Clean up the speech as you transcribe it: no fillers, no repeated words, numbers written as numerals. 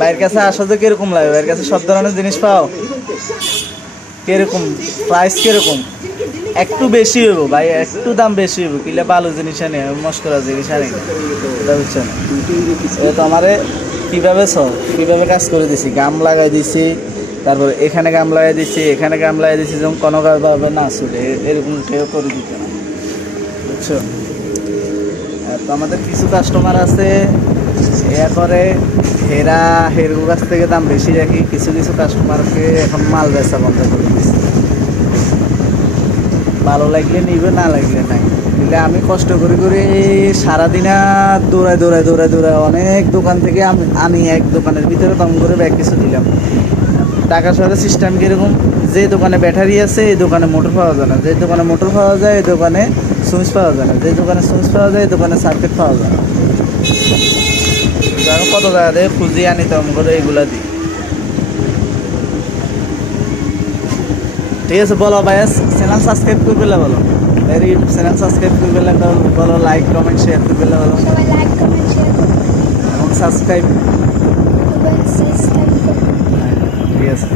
ভাইয়ের কাছে আসা তো কিরকম লাগে? ভাইয়ের কাছে সব ধরনের জিনিস পাও? কিরকম প্রাইস কিরকম? একটু বেশি হইব ভাই, একটু দাম বেশি হইব, কিলে ভালো জিনিস আনি, মস্করা জিনিস আনি না, বুঝছেন? এ তো আমারে কিভাবে কাজ করে দিছি, গাম লাগাই দিছি, তারপর এখানে গাম লাগাই দিছি, এখানে গাম লাগাই দিছি, যেমন কোনো ভাবে না ছুটে এরকম কেউ করে দিতে না, বুঝছো? তো আমাদের কিছু কাস্টমার আছে এ করে, হেরু কাছ থেকে দাম বেশি রাখি, কিছু কিছু কাস্টমারকে এখন মাল বেচা বন্ধ করে দিচ্ছে। ভালো লাগলে নিবে, না লাগলে নাই। দিলে আমি কষ্ট করে সারাদিন দৌড়ায় অনেক দোকান থেকে আমি আনি, এক দোকানের ভিতরে কম করে ব্যাগ কিছু দিলাম। টাকা সরের সিস্টেম কীরকম? যে দোকানে ব্যাটারি আছে এই দোকানে মোটর পাওয়া যায় না, যে দোকানে মোটর পাওয়া যায় এই দোকানে সুইচ পাওয়া যায় না, যে দোকানে সুইচ পাওয়া যায় এই দোকানে সার্কিট পাওয়া যায় না। আমি কত টাকা দিয়ে খুঁজি আনি তেমন করে এইগুলা দিই। ঠিক আছে, বলো ভাই, চ্যানেল সাবস্ক্রাইব করবে, বলো এর ইউটিউব চ্যানেল সাবস্ক্রাইব করবে, বলো লাইক কমেন্ট শেয়ার করবে, বলো সবাই লাইক কমেন্ট শেয়ার করুন এবং সাবস্ক্রাইব। সাবস্ক্রাইব করুন। ঠিক আছে।